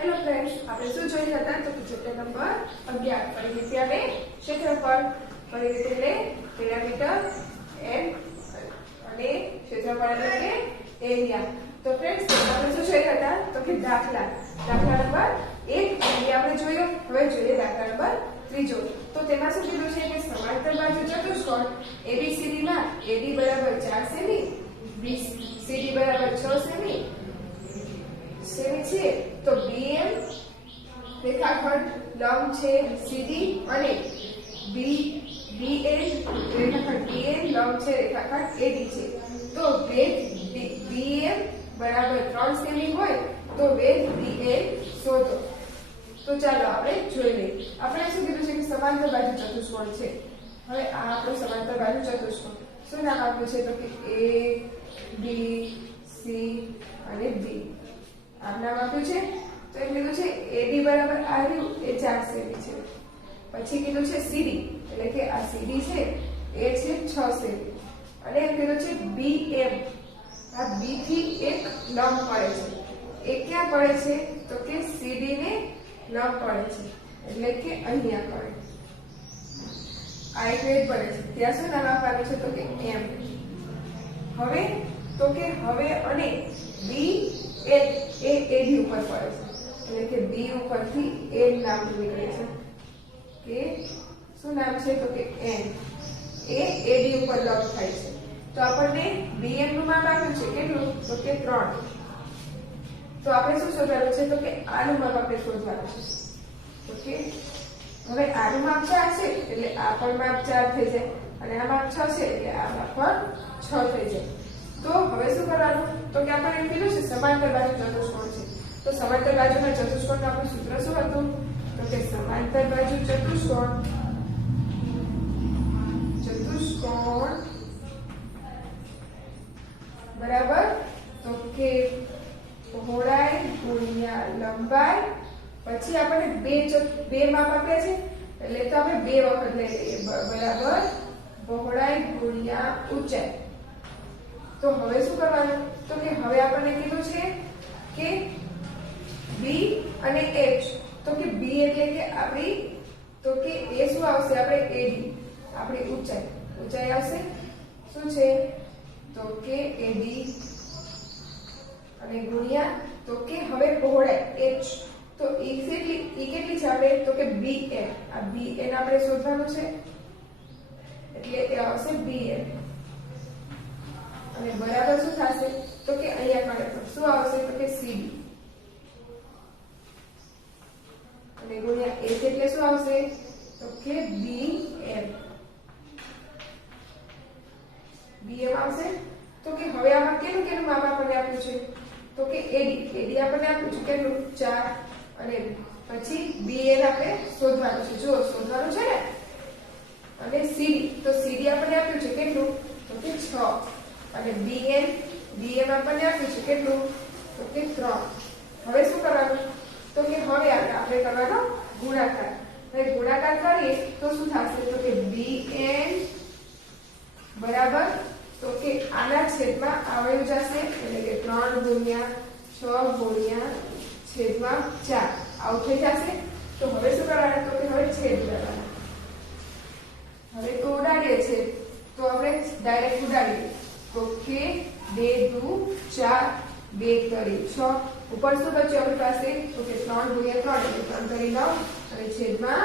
Hello friends, આપણે શું જોઈ હતા તો ચેપ્ટર નંબર 11 પરિમિતિ અને ક્ષેત્રફળ. પરિમિતિ એટલે પેરામીટર અને ક્ષેત્રફળ એટલે કે એરિયા. તો ફ્રેન્ડ્સ, આપણે શું જોઈ હતા તો કે દાખલા નંબર 1 એ આપણે જોયો. હવે જોઈએ દાખલા નંબર 3. તો તેમાં શું કીધું છે કે સમાંતર બાજુ ચતુષ્કોણ ABCD માં AD બરાબર 4 સેમી, BCD બરાબર 6 સેમી છે, તો BM રેખાખંડ લંબ છે CD અને BN રેખાખંડ BN લંબ છે રેખાખંડ AD છે. તો વેધ BM બરાબર 3 સેમી હોય તો વેધ BN શોધો. તો ચાલો આપણે જોઈ લઈએ. આપણે શું કીધું છે કે સમાંતર બાજુ ચતુષ્કોણ છે. હવે આ આપણો સમાંતર બાજુ ચતુષ્કોણ શું નામ આપ્યું છે તો કે A B C અને D આમ નામ આપ્યું છે. તો એમ કીધું છે AD બરાબર આ રહ્યું એ 4 સેમી છે. પછી કીધું છે CD એટલે કે આ CD છે એ છે 6 સેમી. અને એમ કીધું છે BM આ B થી એક લંબ પડે છે. એ ક્યાં પડે છે તો કે CD ને લંબ પડે છે એટલે કે અહીંયા પડે. આ એક વેધ પડે છે ત્યાં શું નામ આપવાનું છે તો કે M. હવે તો કે હવે અને B એ AD ઉપર પડે છે એટલે કે B ઉપરથી N નામ નીકળે છે કે શું નામ છે તો કે N. એ AD ઉપર લંબ થાય છે. તો આપણને BN નું માપ આપ્યું છે કેટલું તો કે 3. તો આપણે શું શોધવાનું છે તો કે આનું માપ આપણે શોધવાનું છે. ઓકે, હવે આનું માપ 4 છે એટલે આ પણ માપ 4 થઈ જાય અને આ માપ 6 છે એટલે આ માપ પણ 6 થઈ જાય. તો હવે શું કરવાનું તો કે આપણે એમ કીધું છે સમાંતર બાજુ ચતુષ્કોણ છે. તો સમાંતર બાજુના ચતુષ્કોણનું આપણું સૂત્ર શું હતું તો કે સમાંતર બાજુ ચતુષ્કોણ બરાબર તો કે પહોળાઈ ગુણ્યા લંબાઈ. પછી આપણને બે માપ આપ્યા છે એટલે તો આપણે 2 વખત લઈ લઈએ બરાબર પહોળાઈ ગુણ્યા ઊંચાઈ. તો હવે શું કરવાનું તો કે હવે આપણને કીધું છે કે B અને H. તો કે B એટલે કે આપણી તો કે એ શું આવશે આપણે AD આપણી ઊંચાઈ આવશે શું છે તો કે AD અને ગુણ્યા તો કે હવે પહોળાઈ H. તો એ કેટલી છે આપણે તો કે BN. આ BN આપણે શોધવાનું છે એટલે એ આવશે BN અને બરાબર શું થશે તો કે અહીંયા કરે શું આવશે તો કે CD અને ગુણ્યા H એટલે શું આવશે તો કે BM આવશે. તો કે હવે આમાં કેટલું માપ આપણને આપ્યું છે તો કે AD આપણને આપ્યું છે કેટલું 4 અને પછી BN આપણે શોધવાનું છે. જો શોધવાનું છે ને અને CD તો CD આપણને આપ્યું છે કેટલું તો કે 6 અને BM આપણને આપ્યું છે કેટલું તો કે 3. હવે શું કરવાનું તો કે હવે આપણે કરવાનો ગુણાકાર. હવે ગુણાકાર કરીએ તો શું થશે તો કે BN બરાબર તો કે આના છેદમાં આવી જશે એટલે કે 3 ગુણ્યા 6 ગુણ્યા છેદમાં 4 આવું થઈ જશે. તો હવે શું કરવાનું તો કે હવે છેદ કરવાનો. હવે તો ઉડાડીએ છે તો આપણે ડાયરેક્ટ ઉડાડીએ તો કે 2 દુ 4 2 તરી 6 ઉપર શું બચ્યું આપણી પાસે તો કે 3 ગુણ્યા 3 એટલે 3 તરી 9 અને છેદમાં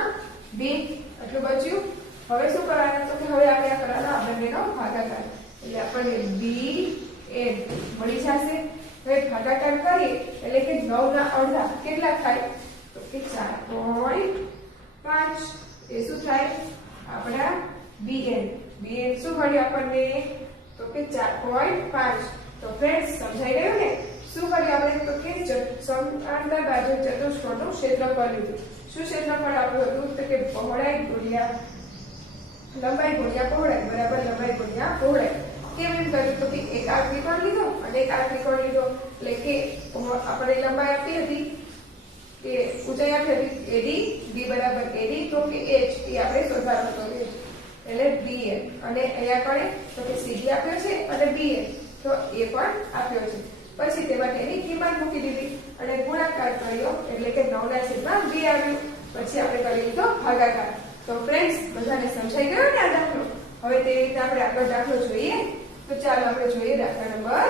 2 આટલું બચ્યું. હવે શું કરવાનું તો કે હવે આપણે આ કરવાનો આ બંનેનો ભાગાકાર એટલે આપણને BN મળી જશે. હવે ભાગાકાર કરીએ એટલે કે 9 ના અડધા કેટલા થાય તો કે 4.5. એ શું થાય આપણા BN શું મળ્યું આપણને તો કે 4.5. તો ફ્રેન્ડ્સ સમજાઈ ગયું ને શું કર્યું આપણે તો કે સમાંતર બાજુ ચતુષ્કોણનું ક્ષેત્રફળ લીધું. શું ક્ષેત્રફળ આપ્યું હતું તો કે પહોળાઈ ગુણ્યા લંબાઈ ગુણ્યા પહોળાઈ બરાબર લંબાઈ ગુણ્યા પહોળાઈ. કેમ એમ કર્યું તો કે એક આ ત્રિકોણ લીધો અને એક આ ત્રિકોણ લીધો એટલે કે આપણે લંબાઈ આપી હતી કે ઊંચાઈ આપી હતી AD B બરાબર AD તો કે H એ આપણે શોધવાનું હતું એટલે BN અને અહીંયા કરે તો કે CD આપ્યો છે અને BN તો એ પણ આપ્યો છે. પછી તેમાં તેની કિંમત મૂકી દીધી અને ગુણાકાર કર્યો એટલે કે 9 ના છેદમાં 2 આવ્યું. પછી આપણે કરી લીધો ભાગાકાર. તો ફ્રેન્ડ્સ બધાને સમજાઈ ગયો ને આ દાખલો? હવે તે રીતે આપણે આગળ દાખલો જોઈએ. તો ચાલો આપણે જોઈએ દાખલા નંબર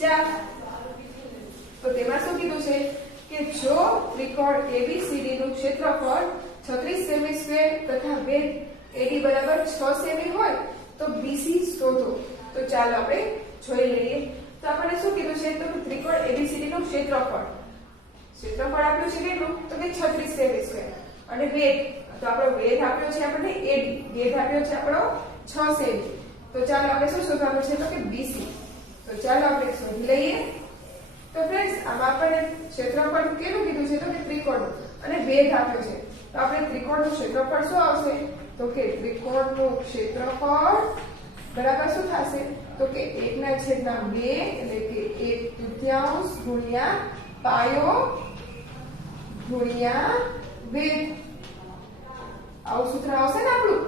4. તો તેમાં શું કીધું છે કે જો ત્રિકોણ ABCD નું ક્ષેત્રફળ 36 સેમી સ્ક્વેર તથા વેધ AD બરાબર 6 સેમી હોય તો BC શોધો. તો ચાલો આપણે જોઈ લઈએ. તો આપણે શું કીધું છે તો ત્રિકોણ ABCD નું ક્ષેત્રફળ આપ્યું છે કેટલું તો કે 36 સેમી સ્ક્વેર અને વેધ તો આપણો વેધ આપ્યો છે આપણને AD, વેધ આપ્યો છે આપણો 6 સેમી. તો ચાલો આપણે શું શોધવાનું છે તો કે BC. તો ચાલો આપણે શોધી લઈએ. તો ફ્રેન્ડ્સ આમાં આપણને ક્ષેત્રફળ કેટલું કીધું છે તો કે ત્રિકોણ અને વેધ આપ્યો છે. તો આપણે ત્રિકોણનું ક્ષેત્રફળ શું આવશે તો કે ત્રિકોણનું ક્ષેત્રફળ બરાબર શું થશે તો કે 1/2 એટલે કે 1/3 ગુણ્યા પાયો ગુણ્યા વેધ. આવું સૂત્ર આવશે ને આપણું,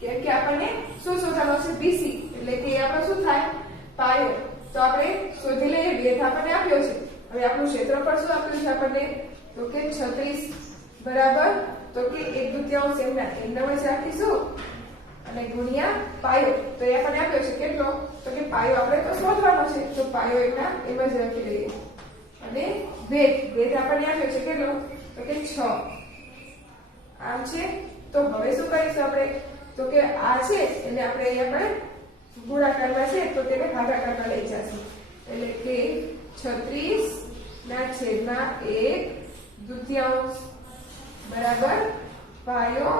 કેમ કે આપણને શું શોધવાનું છે BC એટલે કે આપણો શું થાય પાયો. તો આપણે શોધી લઈએ. વેધ આપણને આપ્યો છે. હવે આપણું ક્ષેત્રફળ શું આપ્યું છે આપણને તો કે 36 બરાબર તો કે 1/2 એમના એમના જ રાખીશું અને ગુણ્યા પાયો. તો એ આપણને આપ્યો છે કેટલો તો કે પાયો આપણે તો શોધવાનો છે. તો પાયો એમના એમ જ રાખી લઈએ અને વેધ આપણને આપ્યો છે કેટલો તો કે 6 આમ છે. તો હવે શું કરીશું આપણે તો કે આ છે એને આપણે અહીંયા પણ ગુણાકારમાં છે તો તેને ભાગાકારમાં લઈ જશું. એટલે કે 36 ના છેદમાં 1/2 બરાબર પાયો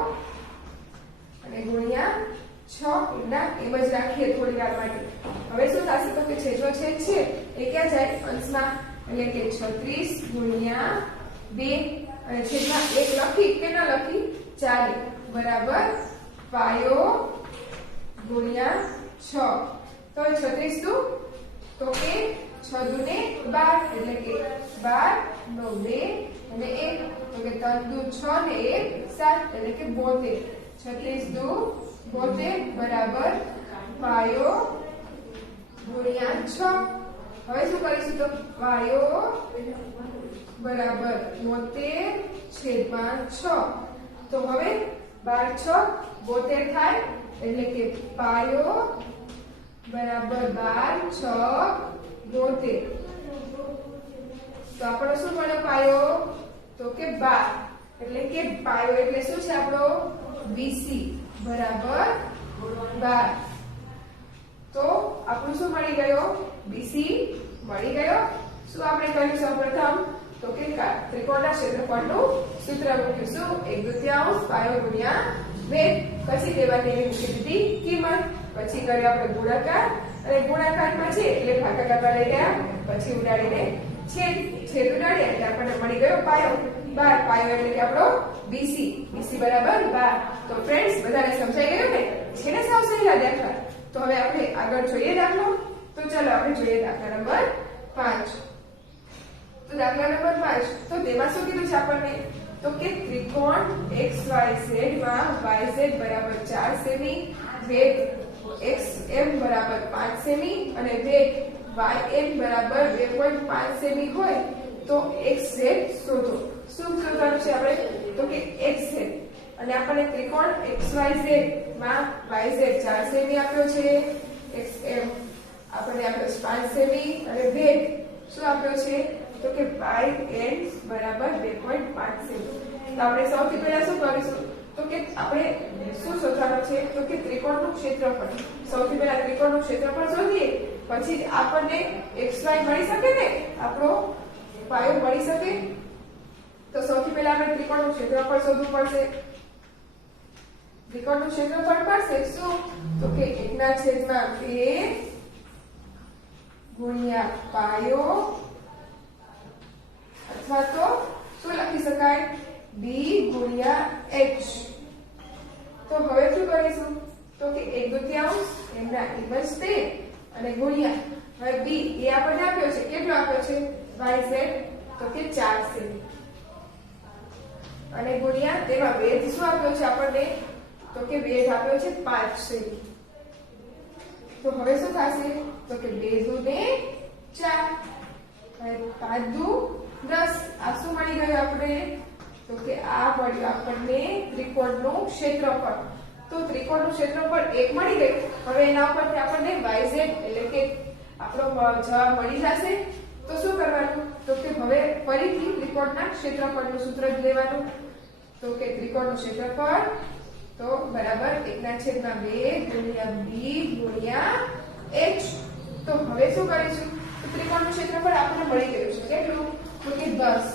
અને ગુણ્યા 6 એમના એમ જ રાખીએ થોડી વાર માટે. હવે શું થશે તો કે છેદનો છેદ છે એ ક્યાં જાય અંશમાં એટલે કે 36 ગુણ્યા 2 અને છેદમાં 1 લખી કે ન લખી 40 બરાબર પાયો ગુણ્યા 6. તો 36 દુ તો કે 6 દુ ને 12 એટલે કે 12 નો 2 અને 1 તો કે 3 દુ 6 ને 1 7 એટલે કે 72. 36 દુ 72 બરાબર પાયો ગુણ્યા 6. હવે શું કરીશું તો પાયો બરાબર 72 છેદમાં 6. તો હવે 12 6 72 થાય એટલે કે પાયો બરાબર 12 6 72. તો આપણો શું મળ્યો પાયો તો કે 12 એટલે કે પાયો એટલે શું છે આપણો BC બરાબર 12. તો આપણું શું મળી ગયો BC મળી ગયો. શું આપણે કર્યું સૌપ્રથમ તો કે ત્રિકોણના ક્ષેત્રફળનું સૂત્ર મૂકીશું 1/2 પાયો ગુણ્યા વેધ. પછી તેમાં તેની મૂકી દીધી કિંમત. પછી કર્યો આપણે ગુણાકાર અને ગુણાકારમાં છે એટલે ભાગાકારમાં લઈ ગયા. પછી ઉડાડીને છેદ ઉડાડ્યા એટલે આપણને મળી ગયો પાયો 12. પાયો એટલે કે આપણો BC બરાબર 12. તો ફ્રેન્ડ્સ બધાને સમજાઈ ગયું ને? છે ને સાવ સહેલા દાખલા? તો હવે આપણે આગળ જોઈએ દાખલો. તો ચાલો આપણે જોઈએ દાખલા નંબર 5. તો દાખલા નંબર 5 તો તેમાં શું કીધું છે આપણને તો કે ત્રિકોણ XYZ માં YZ બરાબર 4 સેમી, વેધ XM બરાબર 5 સેમી અને વેધ YN બરાબર 2.5 સેમી હોય તો XZ શોધો. શું શોધવાનું છે આપણે તો કે XZ. અને આપણને ત્રિકોણ XYZ માં YZ 4 સેમી આપ્યો છે, XM આપણને આપ્યો 5 સેમી અને વેધ શું આપ્યો છે તો કે YN બરાબર 2.5 સેમી. તો આપણે સૌથી પહેલા શું કરીશું તો કે આપણે શું શોધવાનું છે તો કે ત્રિકોણનું ક્ષેત્રફળ. સૌથી પહેલા ત્રિકોણનું ક્ષેત્રફળ શોધીએ પછી આપણને XY મળી શકે ને, આપણો પાયો મળી શકે. તો સૌથી પહેલા આપણે ત્રિકોણનું ક્ષેત્રફળ શોધવું પડશે. ત્રિકોણનું ક્ષેત્રફળ પડશે શું તો કે 1/2 ગુણ્યા પાયો અથવા તો શું લખી શકાય b ગુણ્યા h. તો હવે શું કરીશું તો કે 1/2 એમના એમ જ તે અને ગુણ્યા હવે b એ આપણને આપ્યો છે કેટલો આપ્યો છે yz તો કે 4 સેમી અને ગુણ્યા તેમાં વેધ શું આપ્યો છે આપણને તો કે વેધ આપ્યો છે 5 સેમી. તો હવે શું થશે તો કે 2 દુ ને 4 અને 5 દુ 10. આ શું મળી ગયું આપણે? તો કે આ મળ્યું આપણને ત્રિકોણનું ક્ષેત્રફળ. તો ત્રિકોણનું ક્ષેત્રફળ 1 મળી ગયું. હવે એના ઉપરથી આપણને yz એટલે કે આપણો જવાબ મળી જશે. તો શું કરવાનું? તો કે હવે ફરીથી ત્રિકોણના ક્ષેત્રફળનું સૂત્ર જ લેવાનું. તો કે ત્રિકોણનું ક્ષેત્રફળ તો બરાબર 1/2 ગુણ્યા b ગુણ્યા h. તો હવે શું કરીશું? તો ત્રિકોણનું ક્ષેત્રફળ આપણને મળી ગયું છે. કેટલું? તો કે 10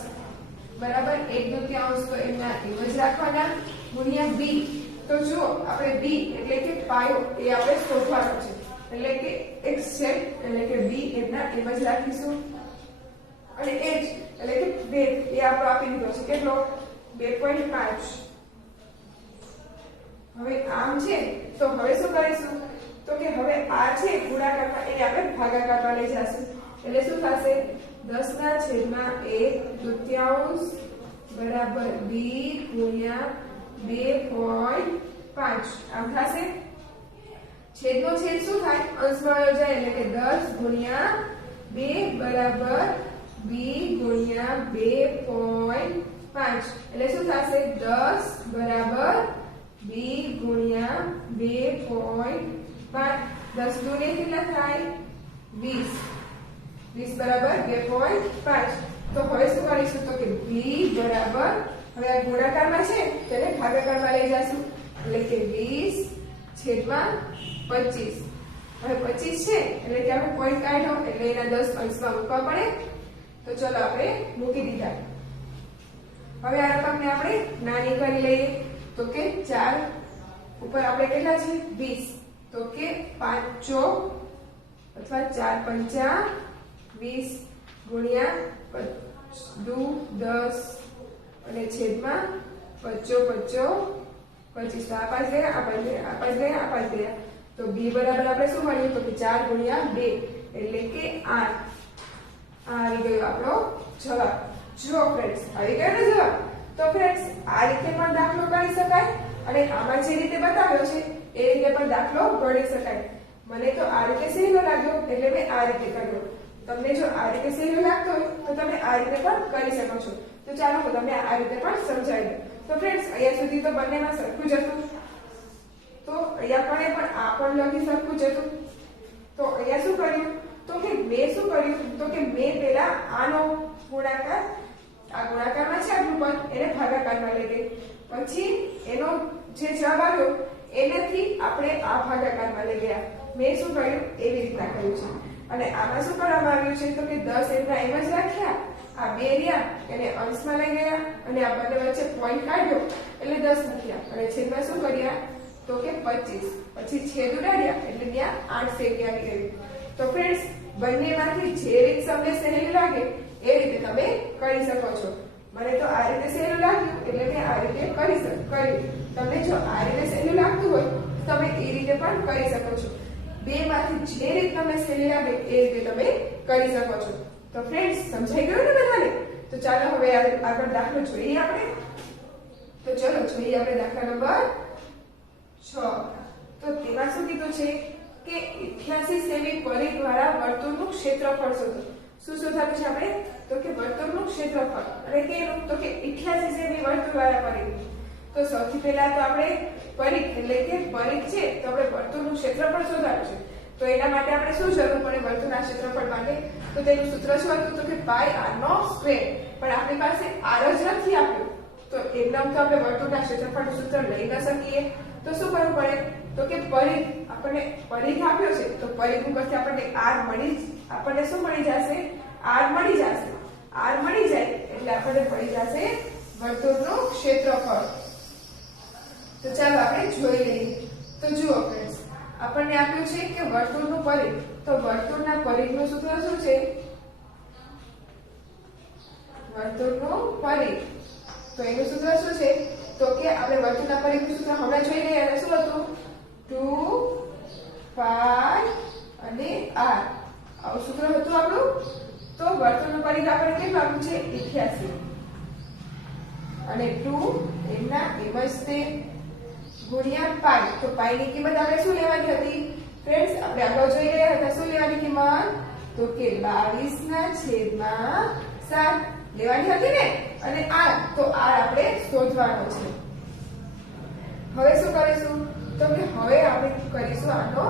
બરાબર 1/2 તો એમના એમ જ રાખવાના ગુણ્યા b. તો જુઓ આપણે b એટલે કે પાયો એ આપણે શોધવાનો છે. એટલે કે x છે એટલે કે b એમના એમ જ રાખીશું. અને h એટલે કે 2 એ આપણો આપી દીધો છે. કેટલો? 2.5. હવે આમ છે તો હવે શું કરીશું? તો કે હવે આ છે ગુણાકારમાં એને આપણે ભાગાકારમાં લઈ જઈશું. એટલે શું થશે? 10/1/2 બરાબર b ગુણ્યા 2.5 આમ થશે. છેદનો છેદ શું થાય? અંશમાં આવ્યો જાય એટલે કે 10 ગુણ્યા 2 બરાબર b ગુણ્યા 2.5 એટલે શું થશે? 10 બરાબર b ગુણ્યા 2.5. 10 દુને કેટલા થાય? 20. 20 બરાબર 2.5. તો હવે શું કરીશું? તો કે b બરાબર હવે આ ગુણાકારમાં છે તેને ભાગાકારમાં લઈ જઈશું. એટલે કે 20/25. હવે 25 છે એટલે કે આપણે પોઈન્ટ કાઢ્યો એટલે એના 10 અંશમાં મૂકવા પડે. તો ચલો આપણે મૂકી દીધા. હવે આ રકમને આપણે નાની કરી લઈએ. તો કે 4 ઉપર આપણે કેટલા છે? 20. તો કે 5 ચોક અથવા 4 પંચા 20 ગુણ્યા 10 અને છેદમાં 25 25. તો આ પાસ ગયા, આ પાસ ગયા, આ પાસ ગયા, આ પાસ ગયા. તો b બરાબર આપણે શું મળ્યું? તો કે 4 ગુણ્યા 2 એટલે કે 8. આ આવી ગયો આપણો જવાબ. જુઓ ફ્રેન્ડ્સ, આવી ગયો ને જવાબ. તો ફ્રેન્ડ્સ આ રીતે પણ દાખલો કરી શકાય અને આમાં જે રીતે બતાવ્યો છે એ રીતે પણ દાખલો ગણી શકાય. મને તો આ રીતે સહેલો લાગ્યો એટલે મેં આ રીતે કર્યો. તમને જો આ રીતે સહેલો લાગતો હોય તો તમે આ રીતે પણ કરી શકો છો. તો ચાલો હું તમને આ રીતે પણ સમજાવી દઉં. તો ફ્રેન્ડ્સ અહીંયા સુધી તો બંનેમાં સરખું જ હતું. તો અહીંયા પણ આ પણ લખી સરખું જ હતું. તો અહીંયા શું કર્યું? તો કે મેં શું કર્યું? તો કે મેં પહેલા આનો ગુણાકાર, આ ગુણાકારમાં છે આટલું પદ, એને ભાગાકારમાં લઈ ગઈ. પછી એનો જે જવાબ આવ્યો એનાથી આપણે આ ભાગાકારમાં લઈ ગયા. મેં શું કર્યું? એવી રીતના કર્યું છે. અને આમાં શું કરવામાં આવ્યું છે? તો કે 10 એમના એમ જ રાખ્યા. આ બે રહ્યા એને અંશમાં લઈ ગયા અને આ બંને વચ્ચે પોઈન્ટ કાઢ્યો એટલે 10 મૂક્યા અને છેદમાં શું કર્યા? તો કે 25. પછી છેદ ઉડાડ્યા એટલે ત્યાં 8 સેમી આવી ગયું. તો ફ્રેન્ડ્સ બંનેમાંથી જે રીત તમને સહેલી લાગે એ રીતે તમે કરી શકો છો. મને તો આ રીતે સહેલું લાગ્યું એટલે મેં આ રીતે કર્યું. તમને જો આ રીતે સહેલું લાગતું હોય તમે એ રીતે પણ કરી શકો છો. બેમાંથી જે રીત તમને સહેલી લાગે એ રીતે તમે કરી શકો છો. તો ફ્રેન્ડ્સ સમજાઈ ગયું ને બધાને? તો ચાલો હવે આગળ દાખલો જોઈએ આપણે. તો ચલો જોઈએ આપણે દાખલા નંબર 6. તો તેમાં શું કીધું છે કે 88 સેમી પરિઘ દ્વારા વર્તુળનું ક્ષેત્રફળ શોધો. શું શોધવાનું છે આપણે? તો કે વર્તુળનું ક્ષેત્રફળ. અને કેનું? તો કે 88 સેમી વર્તુળવાળા પરિઘ. તો સૌથી પહેલા તો આપણે પરિઘ એટલે કે પરિઘ છે તો આપણે વર્તુળનું ક્ષેત્રફળ શોધવાનું છે. તો એના માટે આપણે શું જરૂર પડે વર્તુળના ક્ષેત્રફળ માટે? તો તેનું સૂત્ર શું હતું? તો કે પાઈ r નો સ્ક્વેર. પણ આપણી પાસે r જ નથી આપ્યું. તો એકદમ તો આપણે વર્તુળના ક્ષેત્રફળનું સૂત્ર લઈ ન શકીએ. તો શું કરવું પડે? તો કે પરિઘ, આપણને પરિઘ આપ્યો છે તો પરિઘ ઉપરથી આપણને r આપણને શું મળી જશે? r મળી જશે. r મળી જાય એટલે આપણને મળી જશે વર્તુળનું ક્ષેત્રફળ. તો ચાલો આપણે જોઈ લઈએ. તો જુઓ ફ્રેન્ડ્સ, આપણને આપ્યું છે કે વર્તુળનું પરિઘ. તો વર્તુળના પરિઘનું સૂત્ર શું છે? વર્તુળનું પરિઘ. તો એનું સૂત્ર શું છે? તો કે આપણે વર્તુળના પરિઘનું સૂત્ર હમણાં જોઈ લઈએ. અને શું હતું? 2 પાઈ અને r. આવું સૂત્ર હતું આપણું. તો વર્તુળનું પરિઘ આપણે કેટલું આપ્યું છે? 88 અને 2 એમના એમ જ તે ગુણ્યા પાઈ. તો પાઈ ની કિંમત આપણે શું લેવાની હતી ફ્રેન્ડ્સ? આપણે આગળ જોઈ રહ્યા હતા શું લેવાની કિંમત? તો કે 22/7. લેવાની હતી ને, અને r તો r આપણે શોધવાનો છે. હવે શું કરીશું તો કે હવે આપણે કરીશું આનો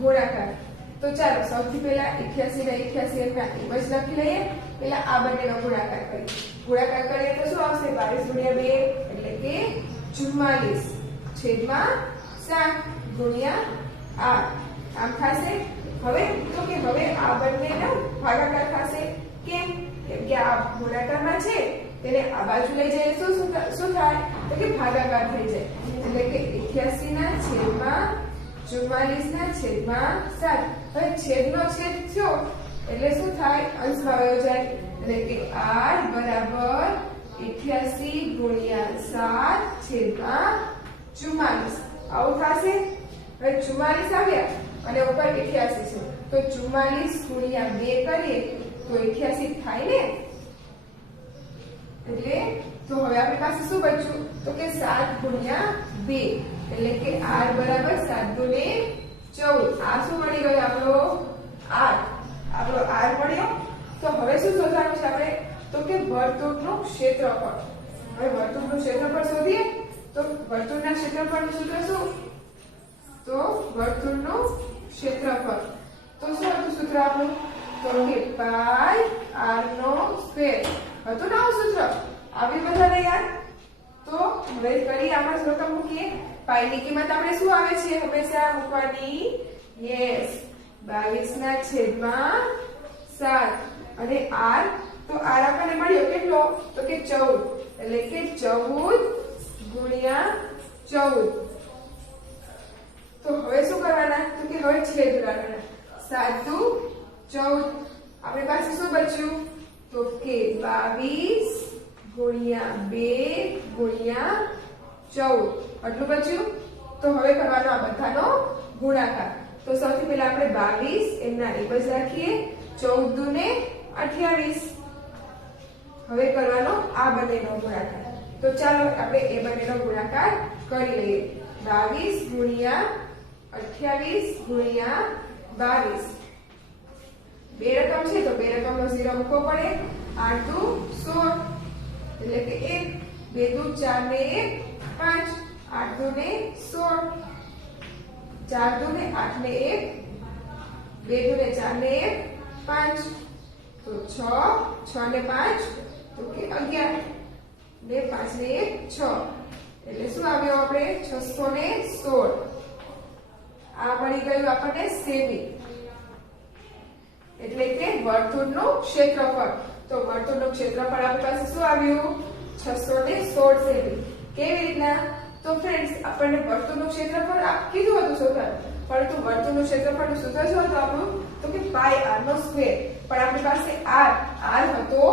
ગુણાકાર. તો ચાલો સૌથી પહેલા 88 ને 88 ના એમ જ લખી લઈએ. પહેલા આ બંનેનો ગુણાકાર કરીએ. ગુણાકાર કરીએ તો શું આવશે 22 × 2 એટલે કે 44 છેદમાં 7 ગુણ્યા 8 આમ થશે. હવે તો કે હવે આ બંનેનો ભાગાકાર થશે. કેમ? કેમ કે આ ગુણાકારમાં છે તેને આ બાજુ લઈ જઈએ શું થાય તો કે ભાગાકાર થઈ જાય. એટલે કે 88 ના છેદમાં 44 ના છેદમાં 7. હવે છેદનો છેદ થયો એટલે શું થાય અંશમાં વયો જાય. એટલે કે r બરાબર 88 ગુણ્યા 7 છેદમાં 44 આવું થશે. હવે 44 આવ્યા અને ઉપર 88 છે તો 44 ગુણ્યા 2 કરીએ તો 88 થાય ને. એટલે તો હવે આપણી પાસે શું બચ્યું તો કે 7 ગુણ્યા 2 એટલે કે r બરાબર 7 ગુણ્યા 14. આ શું મળી ગયો આપણો r મળ્યો. તો હવે શું શોધવાનું છે આપણે તો કે વર્તુળનું ક્ષેત્રફળ. હવે વર્તુળનું ક્ષેત્રફળ શોધીએ તો વર્તુળના ક્ષેત્રફળનું સૂત્ર શું તો વર્તુળનું ક્ષેત્રફળ તો શું હતું સૂત્ર આપણું તો કે પાઈ r² હતું ને આવું સૂત્ર. આવી બધાને યાદ. તો હવે કરી આપણે સૂત્ર મૂકીએ. પાઈ ની કિંમત આપણે શું આવે છે હંમેશા મૂકવાની યસ 22 ના છેદમાં 7 અને r તો r આપણને મળ્યો કેટલો તો કે 14 એટલે કે 14 ગુણ્યા 14. તો હવે શું કરવાના તો કે હવે છેદ ઉડાડવાના. 7 દુ 14 આપણી પાસે શું બચ્યું તો કે 22 ગુણ્યા 2 ગુણ્યા 14 આટલું બચ્યું. તો હવે કરવાનો આ બધાનો ગુણાકાર. તો સૌથી પહેલા આપણે 22 એમના એમ જ રાખીએ. 14 દુ ને 28. હવે કરવાનો આ બંનેનો ગુણાકાર. તો ચાલો આપણે એ બંનેનો ગુણાકાર કરી લઈએ. 22 ગુણ્યા 28 ગુણ્યા 22. બે રકમ છે તો બે રકમનો 0 મૂકવો પડે. 8 દુ 16 એટલે કે 1 2 દુ 4 ને 1 5 8 દુ ને 16 4 દુ ને 8 ને 1 2 દુ ને 4 ને 1 5 તો 6 ને 5 તો કે 11 ને 5 ને 1 6 એટલે શું આવ્યો આપણે 616. આ મળી ગયું આપણને સેમી એટલે કે વર્તુળનું ક્ષેત્રફળ. તો વર્તુળનું ક્ષેત્રફળ આપણી પાસે શું આવ્યું 616 સેમી. કેવી રીતના તો ફ્રેન્ડ્સ આપણને વર્તુળનું ક્ષેત્રફળ કીધું હતું શોધવાનું, પરંતુ વર્તુળનું ક્ષેત્રફળનું સૂત્ર શું હતું આપણું તો કે પાઈ r². પણ આપણી પાસે r હતો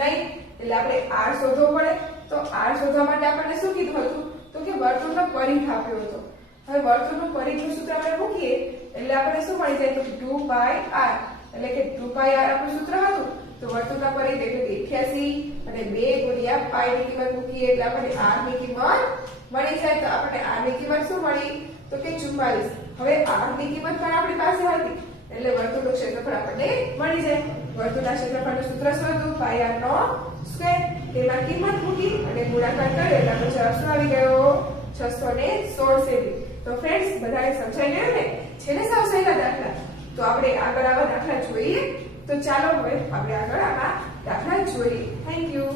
નહીં એટલે આપણે r શોધવો પડે. તો r શોધવા માટે આપણને શું કીધું હતું તો કે વર્તુળનો પરિઘ આપ્યો હતો. હવે વર્તુળનું પરિઘનું સૂત્ર આપણે મૂકીએ એટલે આપણને શું મળી જાય તો 2πr એટલે કે 2πr આપણું સૂત્ર હતું. તો વર્તુળના પરિઘ એટલે કે 88 અને 2 ગુણ્યા પાઈ ની કિંમત મૂકીએ એટલે આપણને r ની કિંમત મળી જાય. તો આપણને r ની કિંમત શું મળી તો કે 44. હવે r ની કિંમત પણ આપણી પાસે હતી એટલે વર્તુળનું ક્ષેત્રફળ આપણને મળી જાય. વર્તુળના ક્ષેત્રફળનું સૂત્ર શું હતું પાઈ r². તેમાં કિંમત મૂકી અને ગુણાકાર કર્યો એટલે આપણો જવાબ શું આવી ગયો 616 સેમી. તો ફ્રેન્ડ્સ બધાને સમજાઈ ગયું ને? છે ને સાવ સહેલા દાખલા. તો આપણે આગળ આવા દાખલા જોઈએ. તો ચાલો હવે આપણે આગળ આવા દાખલા જોઈએ. Thank you.